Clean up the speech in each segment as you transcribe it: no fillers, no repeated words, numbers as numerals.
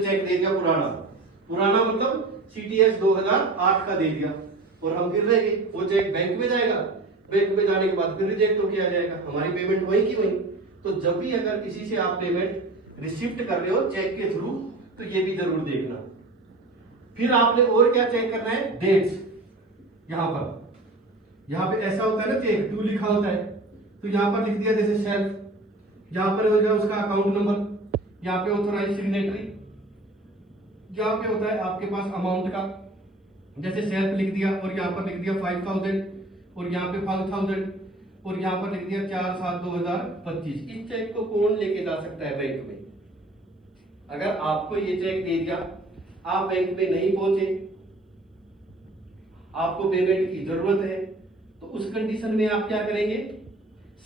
Check दे दिया पुराना, पुराना मतलब सीटीएस 2008 का दे दिया और हम फिर रहेंगे, वो चेक बैंक में जाएगा, बैंक में जाने के बाद फिर रिजेक्ट होके आ जाएगा, हमारी पेमेंट वही की वही। तो जब भी अगर किसी से आप पेमेंट रिसिप्ट कर रहे हो चेक के थ्रू, तो ये भी जरूर देखना। फिर आपने और क्या चेक करना है, डेट्स। यहाँ पे ऐसा होता है ना, चेक टू लिखा होता है, तो यहाँ पर लिख दिया जैसे सेल्फ, यहाँ पर हो जाए उसका अकाउंट नंबर, यहाँ पे ऑथराइज सिग्नेटरी, यहाँ पे होता है आपके पास अमाउंट का, जैसे सेल्फ लिख दिया और यहाँ पर लिख दिया 5000 और यहाँ पे 5000 और यहाँ पर लिख दिया 4/7/2025। इस चेक को कौन लेके जा सकता है बैंक में? अगर आपको ये चेक दे दिया, आप बैंक में नहीं पहुंचे, आपको पेमेंट की जरूरत है, तो उस कंडीशन में आप क्या करेंगे,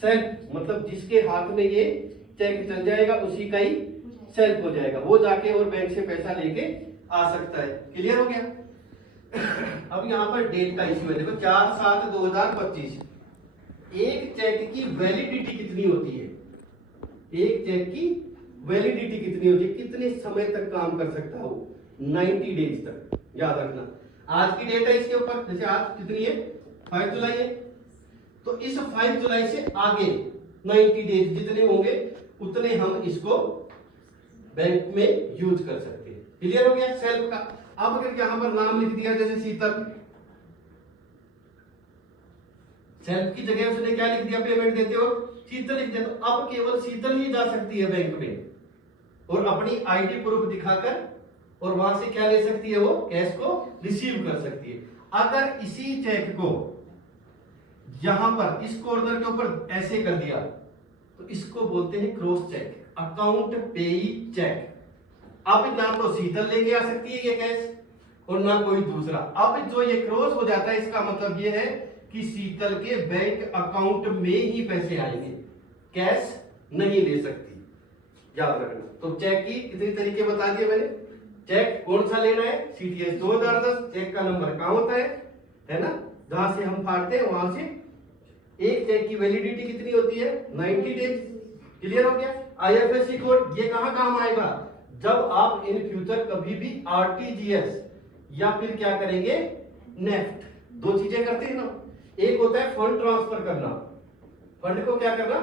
सेल्फ मतलब जिसके हाथ में ये चेक चल जाएगा उसी का ही सेल्फ हो जाएगा, वो जाके और बैंक से पैसा लेके आ सकता है। क्लियर हो गया? अब यहाँ पर डेट का इश्यू है, देखो 4/7/2025। एक चेक की वैलिडिटी कितनी होती है? एक चेक की वैलिडिटी कितनी होती है, कितने समय तक काम कर सकता है वो? 90 डेज तक, याद रखना। आज की डेट है इसके ऊपर, जैसे आज कितनी है, 5 जुलाई है, तो इस 5 जुलाई से आगे 90 डेज जितने होंगे उतने हम इसको बैंक में यूज कर सकते हैं। क्लियर हो गया सेल्फ का? अब अगर यहां पर नाम लिख दिया जैसे शीतल, सेल्फ की जगह उसने क्या लिख दिया, पेमेंट देते हो शीतल लिख दिया, तो अब केवल शीतल ही जा सकती है बैंक में और अपनी आईडी प्रूफ दिखाकर, और वहां से क्या ले सकती है, वो कैश को रिसीव कर सकती है। अगर इसी चेक को यहां पर इस कॉर्नर के ऊपर ऐसे कर दिया तो इसको बोलते हैं क्रॉस चेक, अकाउंट पेई चेक। अब ना तो शीतल लेके आ सकती है ये कैश और ना कोई दूसरा। अब जो ये क्रॉस हो जाता है इसका मतलब ये है कि शीतल के बैंक अकाउंट में ही पैसे आएंगे, कैश नहीं ले सकती, याद रखना। तो चेक की कितनी तरीके बता दिए मैंने। चेक कौन सा लेना है, सीटीएस 2010, चेक का नंबर कहां होता है ना, जहां से हम फाड़ते हैं वहां से। एक चेक की वैलिडिटी कितनी होती है, 90 डेज। क्लियर हो गया? आईएफएससी कोड ये कहां काम आएगा, जब आप इन फ्यूचर कभी भी आरटीजीएस या फिर क्या करेंगे, नेफ्ट, दो चीजें करते हैं ना। एक होता है फंड ट्रांसफर करना, फंड को क्या करना,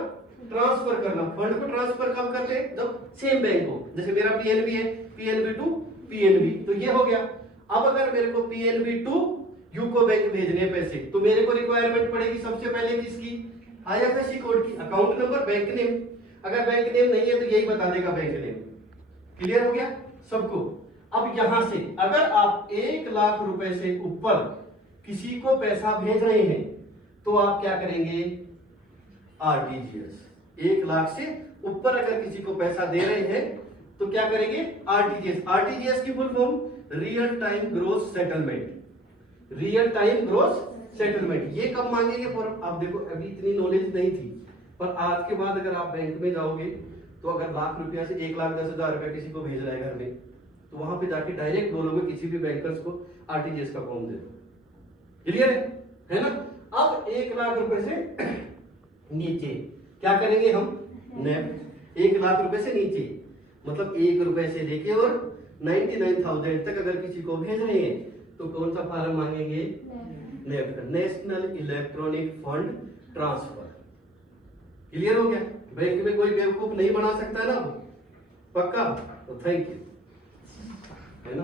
ट्रांसफर करना। फंड को ट्रांसफर कब करते हैं, जब सेम बैंक हो, जैसे मेरा पीएनबी है, पीएनबी टू पीएनबी, तो ये हो गया। अब अगर मेरे को पीएनबी टू यूको बैंक भेजने पैसे, तो मेरे को रिक्वायरमेंट पड़ेगी सबसे पहले किसकी, आईएफएससी कोड की, अकाउंट नंबर, बैंक नेम। अगर बैंक नेम नहीं है तो यही बता देगा बैंक नेम। क्लियर हो गया सबको? अब यहां से अगर आप 1 लाख रुपए से ऊपर किसी को पैसा भेज रहे हैं तो आप क्या करेंगे, आरटीजीएस। 1 लाख से ऊपर अगर किसी को पैसा दे रहे हैं तो क्या करेंगे, आरटीजीएस। आरटीजीएस की full form real time gross settlement, real time gross settlement. ये कब मांगेंगे फॉर्म, आप देखो अभी इतनी नॉलेज नहीं थी, पर आज के बाद अगर आप बैंक में जाओगे तो अगर लाख रुपया से 1,10,000 रुपया किसी को भेज रहा है घर में, तो वहां पे जाके डायरेक्ट बोलोगे किसी भी बैंकर्स को आरटीजीएस का फॉर्म दे दो। क्लियर है ना? अब 1 लाख रुपए से नीचे क्या करेंगे हम, नेफ्ट। 1 लाख रुपए से नीचे मतलब 1 रुपए से लेके और 99,000 तक अगर किसी को भेज रहे हैं तो कौन सा फॉर्म मांगेंगे, नेफ्ट का, national electronic fund transfer. Clear हो गया? बैंक में कोई बेवकूफ नहीं बना सकता ना, पक्का? तो थैंक यू, है ना।